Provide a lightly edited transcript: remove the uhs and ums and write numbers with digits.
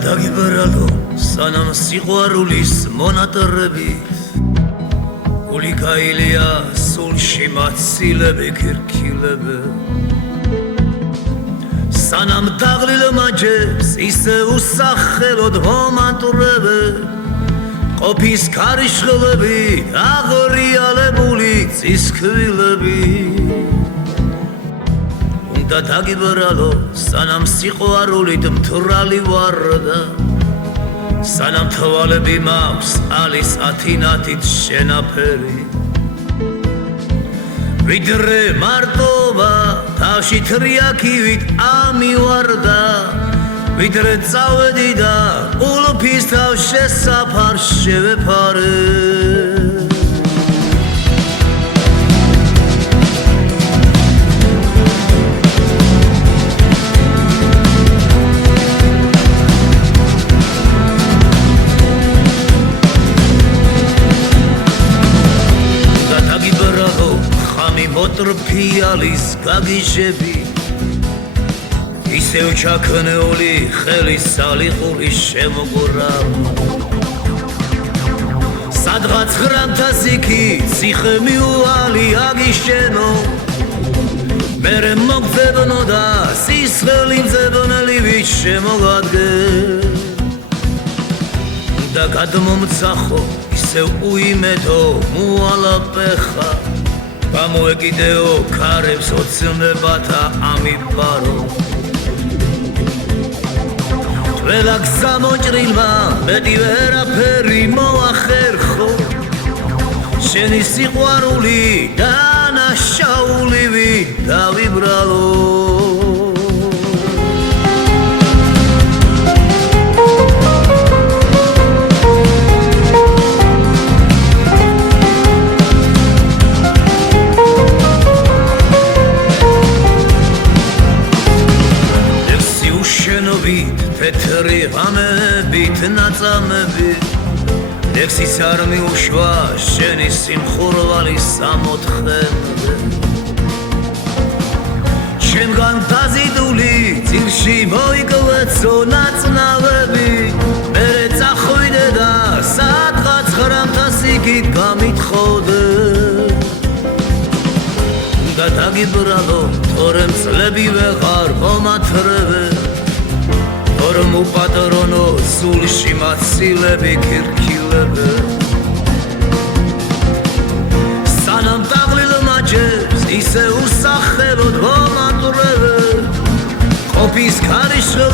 დაგიბრალო სანამ სიყვარულის მონატრებით გული გაილია სულში მაცილები ქირქილები სანამ დაღლილ მაჯებს ისე უსახელოდ მომანტურები ყოფის ქარიშხლები აღრიალებული წისქვილები და დაგიბრალო სანამ სიყვარულით მთვრალი ვარდა სანამ თვალები მაქვს ალის ათინათით შენაფერი ვიდრე მარტობა თავში თრიაქივით ამივარდა ვიდრე წავედი და ულფის თავს შესაფარს შევეფარე მოტრფიალის გაგიჟები ისევ ჩაქნეული ხელის სალიყური შემოგორა სადღაც ღრამთას იქი ციხე მიუვალი აგიშენო მერე მოგძებნო და სისხლი მძებნელი ვით შემოგადგე და გადმომცახო ისევ უიმედო მოალაპეხა გამოეკიდეო ქარებს ოცნებათა ამიბარო ყველა გზა მოჭრილმა მეტი ვერაფერი მოახერხო შენი სიყვარული დანაშაულივი დავიბრალო თეთრი ღამებით ნაწამებით ლექსის არ მიუშვა შენი სიმხურვალი სამოთხემდე ჩემგან დაზიდული ძილში მოიკვეცო ნაწნავები მერე წახვიდე და სადღაც ღრამთას იქით გამითხოვდე და დაგიბრალო თორემ წლები ვეღარ მომათრევე რომ უპატრონო სულში მაცილები ქირქილები სანამ დაღლილ მაჯებს ისე უსახელოდ მომანტურები ყოფის ქარიშხლები